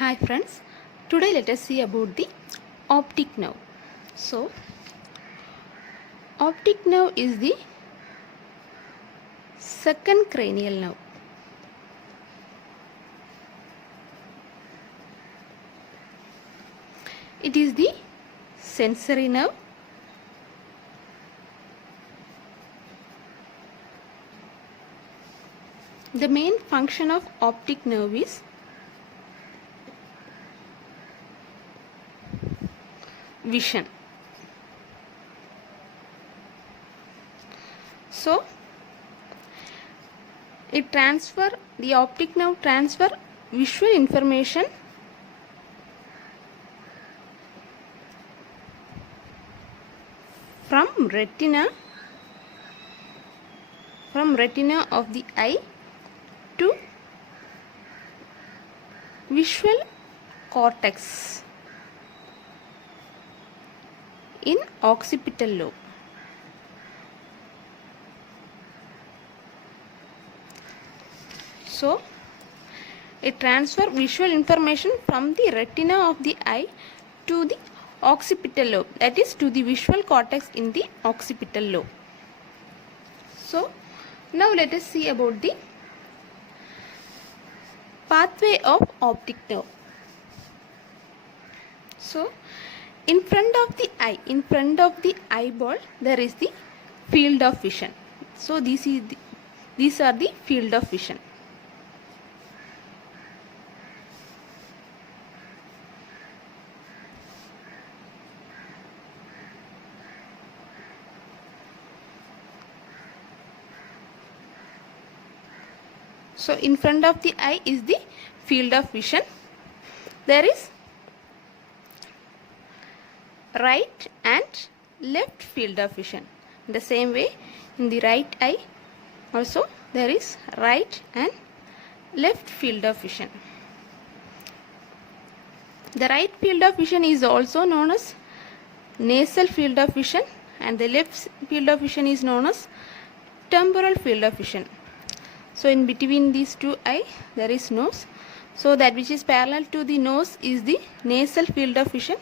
Hi friends, today let us see about the optic nerve. So, optic nerve is the second cranial nerve. It is the sensory nerve. The main function of optic nerve is vision. So, the optic nerve transfer visual information from retina of the eye to visual cortex in occipital lobe. So, it transfers visual information from the retina of the eye to the occipital lobe, that is to the visual cortex in the occipital lobe. So, now let us see about the pathway of optic nerve. So, in front of the eyeball, there is the field of vision. So, these are the field of vision. So, in front of the eye is the field of vision. There is right and left field of vision. In the same way, in the right eye also there is right and left field of vision. The right field of vision is also known as nasal field of vision, and the left field of vision is known as temporal field of vision. So, in between these two eyes there is nose. So, that which is parallel to the nose is the nasal field of vision,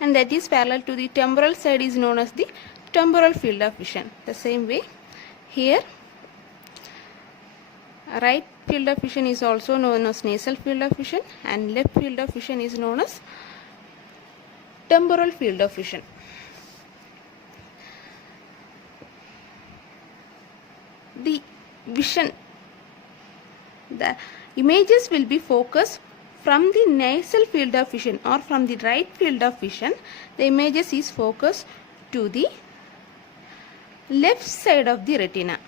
and that is parallel to the temporal side is known as the temporal field of vision. The same way here, right field of vision is also known as nasal field of vision, and left field of vision is known as temporal field of vision. The images will be focused from the nasal field of vision or from the right field of vision. The images is focused to the left side of the retina.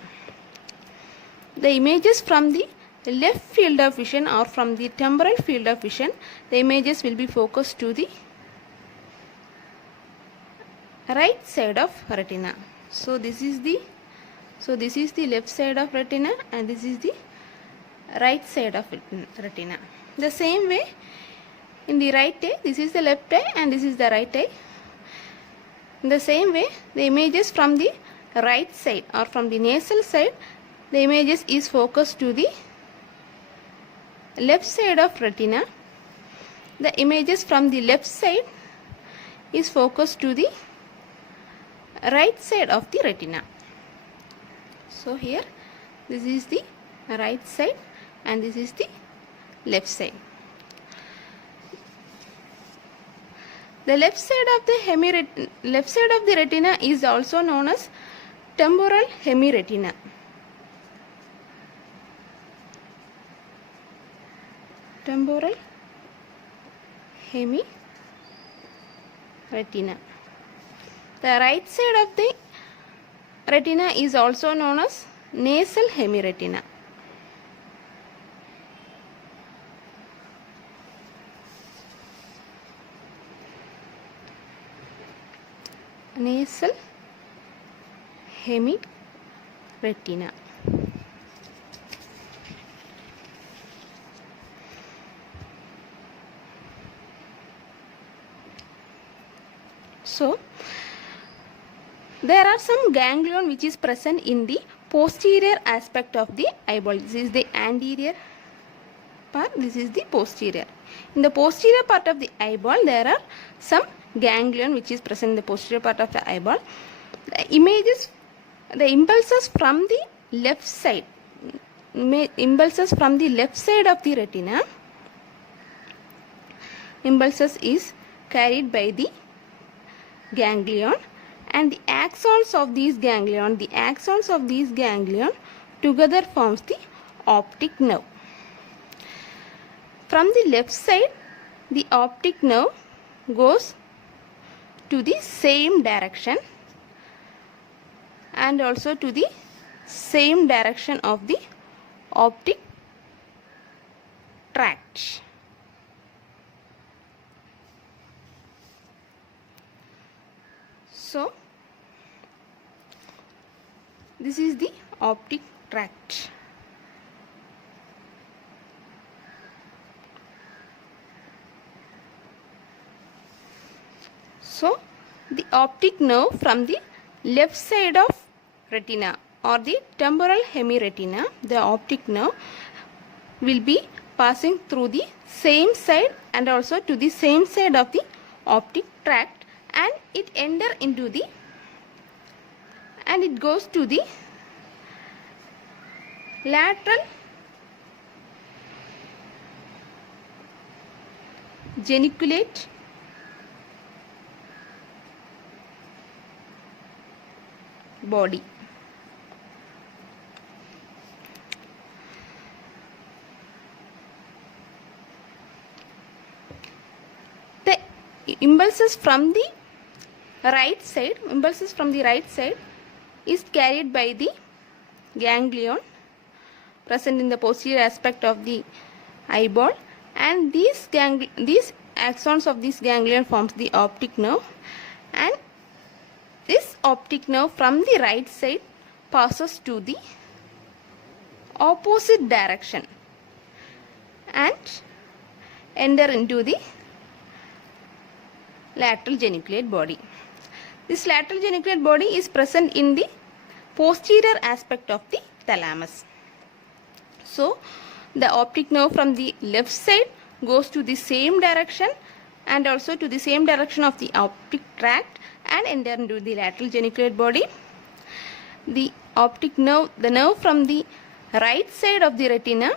The images from the left field of vision or from the temporal field of vision, the images will be focused to the right side of retina. So this is the left side of retina, and this is the right side of retina. The same way, in the right eye, this is the left eye and this is the right eye. In the same way, the images from the right side or from the nasal side, the images is focused to the left side of retina. The images from the left side is focused to the right side of the retina. So here, this is the right side and this is the left side. The left side of the retina is also known as temporal hemiretina. Temporal hemiretina. The right side of the retina is also known as nasal hemiretina. Nasal hemiretina. So, there are some ganglion which is present in the posterior aspect of the eyeball. This is the anterior part, this is the posterior. In the posterior part of the eyeball, there are some ganglion which is present in the posterior part of the eyeball. The impulses from the left side, impulses from the left side of the retina, impulses is carried by the ganglion, and the axons of these ganglion, together forms the optic nerve. From the left side, the optic nerve goes to the same direction and also to the same direction of the optic tract. So, this is the optic tract. So, the optic nerve from the left side of retina or the temporal hemiretina, the optic nerve will be passing through the same side and also to the same side of the optic tract, and it goes to the lateral geniculate body. The impulses from the right side, is carried by the ganglion present in the posterior aspect of the eyeball, and these axons of this ganglion forms the optic nerve, and this optic nerve from the right side passes to the opposite direction and enter into the lateral geniculate body. This lateral geniculate body is present in the posterior aspect of the thalamus. So, the optic nerve from the left side goes to the same direction and also to the same direction of the optic tract and enter into the lateral geniculate body. The optic nerve, the nerve from the right side of the retina,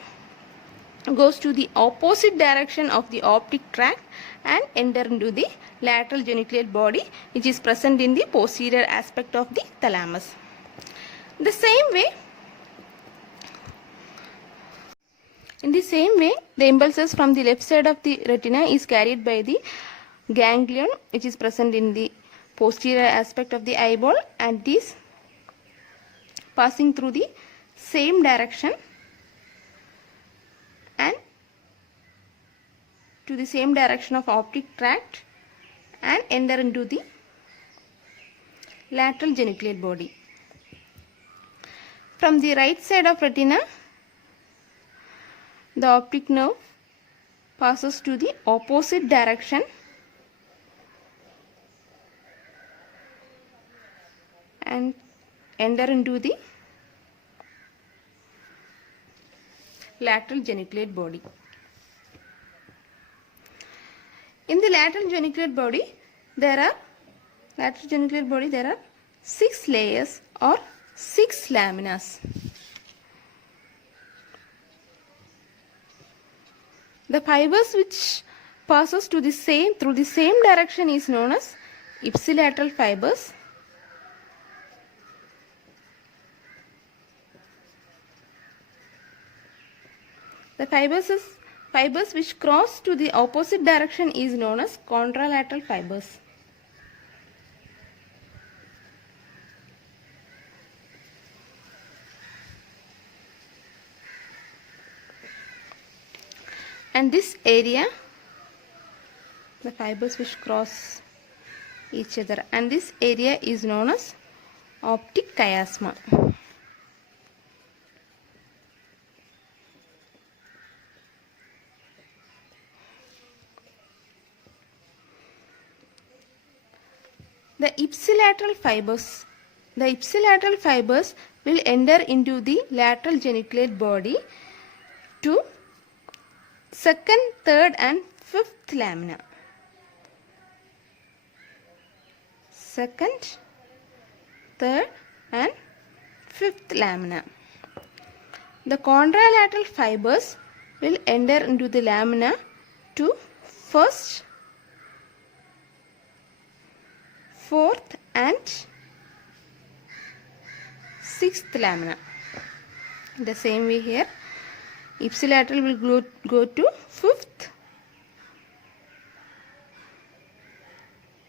goes to the opposite direction of the optic tract and enter into the lateral geniculate body, which is present in the posterior aspect of the thalamus. In the same way, the impulses from the left side of the retina is carried by the ganglion, which is present in the posterior aspect of the eyeball, and is passing through the same direction and to the same direction of optic tract and enter into the lateral geniculate body. From the right side of retina, the optic nerve passes to the opposite direction and enter into the lateral geniculate body. In the lateral geniculate body, there are 6 layers or 6 laminas. The fibers which passes through the same direction is known as ipsilateral fibers. The fibers which cross to the opposite direction is known as contralateral fibers. And this area, the fibers which cross each other, and this area is known as optic chiasma. The ipsilateral fibers will enter into the lateral geniculate body to second, third and fifth lamina. Second, third and fifth lamina. The contralateral fibers will enter into the lamina to first, fourth and sixth lamina. The same way here, ipsilateral will go to fifth,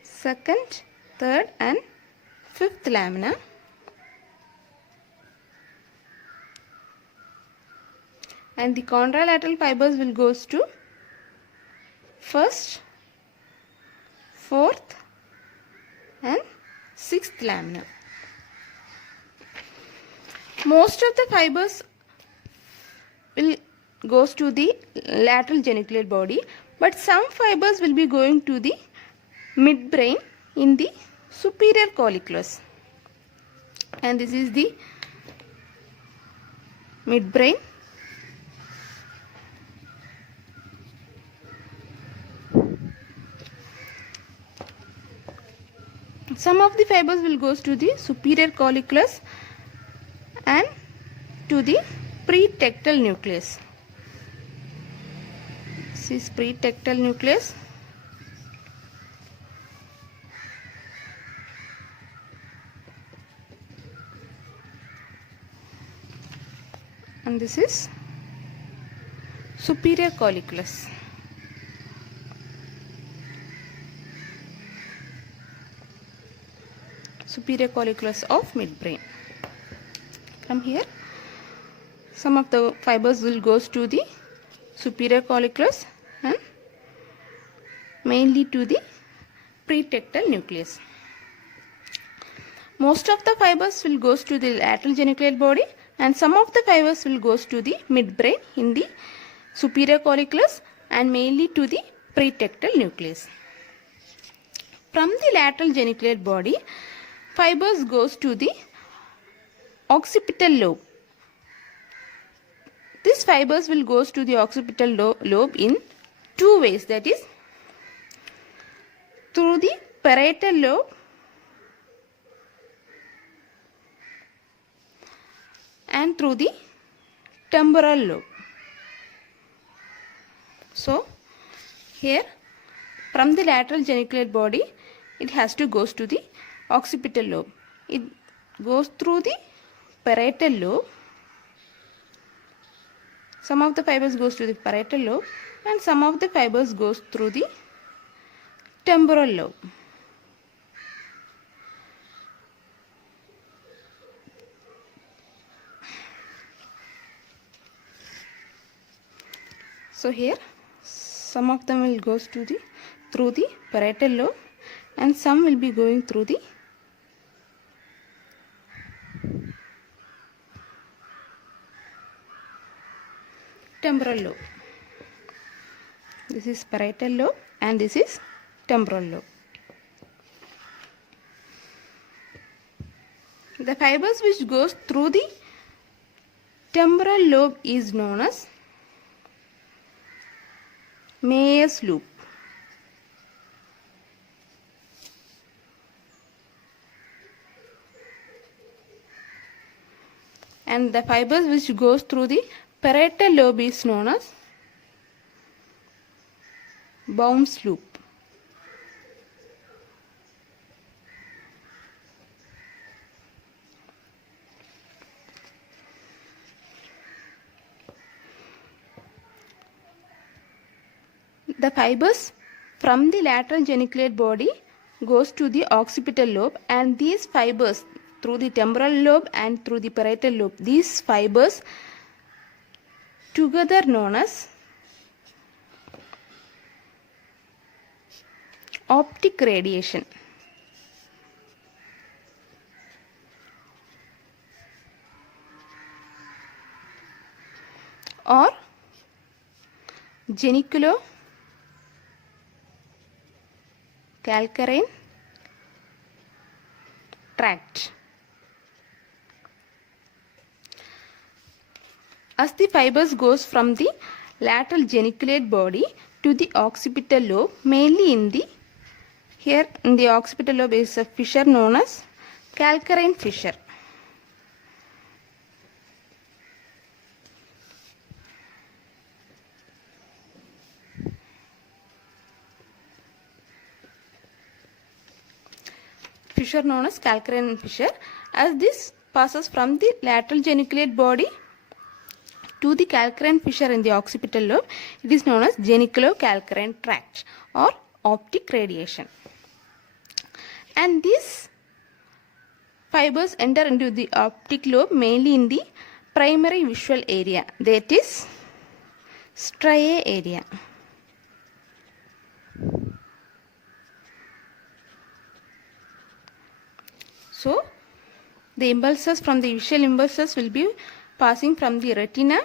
second, third and fifth lamina. And the contralateral fibers will goes to first, fourth and sixth lamina. Most of the fibers will goes to the lateral geniculate body, but some fibers will be going to the midbrain in the superior colliculus. And this is the midbrain. Some of the fibers will goes to the superior colliculus and to the pretectal nucleus. This is pretectal nucleus. And this is superior colliculus. Superior colliculus of midbrain. From here, some of the fibers will goes to the superior colliculus and mainly to the pretectal nucleus. Most of the fibers will goes to the lateral geniculate body, and some of the fibers will goes to the midbrain in the superior colliculus and mainly to the pretectal nucleus. From the lateral geniculate body, fibers goes to the occipital lobe. These fibers will goes to the occipital lobe in two ways, that is through the parietal lobe and through the temporal lobe. So here, from the lateral geniculate body, it has to goes to the occipital lobe. It goes through the parietal lobe. Some of the fibers goes to the parietal lobe and some of the fibers goes through the temporal lobe. So here, some of them will goes to the through the parietal lobe and some will be going through the temporal lobe. This is parietal lobe and this is temporal lobe. The fibers which goes through the temporal lobe is known as Mayer's loop. And the fibers which goes through the parietal lobe is known as Baum's loop. The fibers from the lateral geniculate body goes to the occipital lobe, and these fibers through the temporal lobe and through the parietal lobe, these fibers together known as optic radiation. Or geniculo-calcarine tract. As the fibers goes from the lateral geniculate body to the occipital lobe, mainly in the here in the occipital lobe is a fissure known as calcarine fissure. Fissure known as calcarine fissure. As this passes from the lateral geniculate body to the calcarine fissure in the occipital lobe, it is known as geniculocalcarine tract or optic radiation. And these fibers enter into the optic lobe mainly in the primary visual area, that is striae area. So the impulses from the visual impulses will be passing from the retina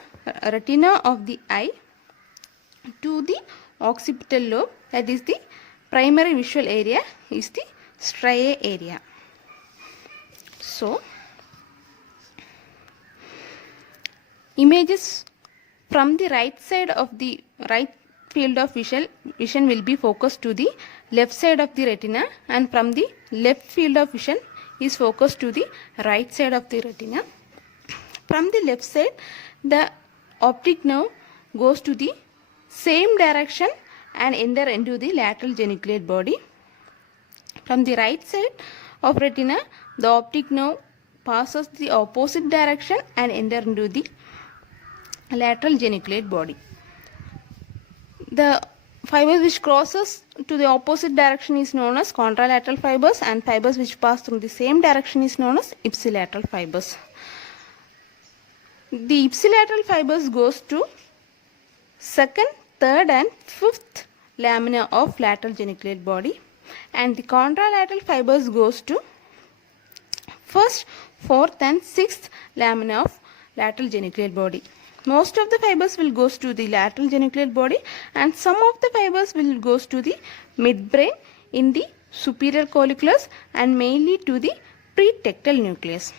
of the eye to the occipital lobe, that is the primary visual area is the striae area. So images from the right side of the right field of vision will be focused to the left side of the retina, and from the left field of vision is focused to the right side of the retina. From the left side, the optic nerve goes to the same direction and enter into the lateral geniculate body. From the right side of retina, the optic nerve passes the opposite direction and enter into the lateral geniculate body. The fibers which crosses to the opposite direction is known as contralateral fibers, and fibers which pass through the same direction is known as ipsilateral fibers. The ipsilateral fibers goes to second, third and fifth lamina of lateral geniculate body, and the contralateral fibers goes to first, fourth and sixth lamina of lateral geniculate body. Most of the fibers will goes to the lateral geniculate body, and some of the fibers will goes to the midbrain in the superior colliculus and mainly to the pretectal nucleus.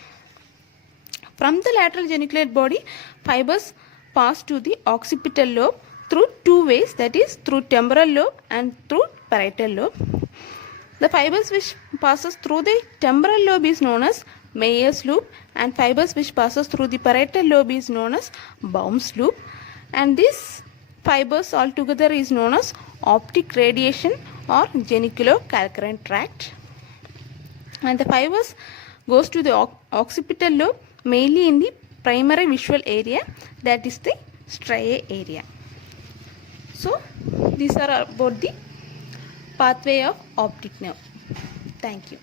From the lateral geniculate body, fibers pass to the occipital lobe through two ways, that is through temporal lobe and through parietal lobe. The fibers which passes through the temporal lobe is known as Meyer's loop, and fibers which passes through the parietal lobe is known as Baum's loop, and these fibers altogether is known as optic radiation or geniculocalcarine tract. And the fibers goes to the occipital lobe mainly in the primary visual area, that is the striae area. So these are about the pathway of optic nerve. Thank you.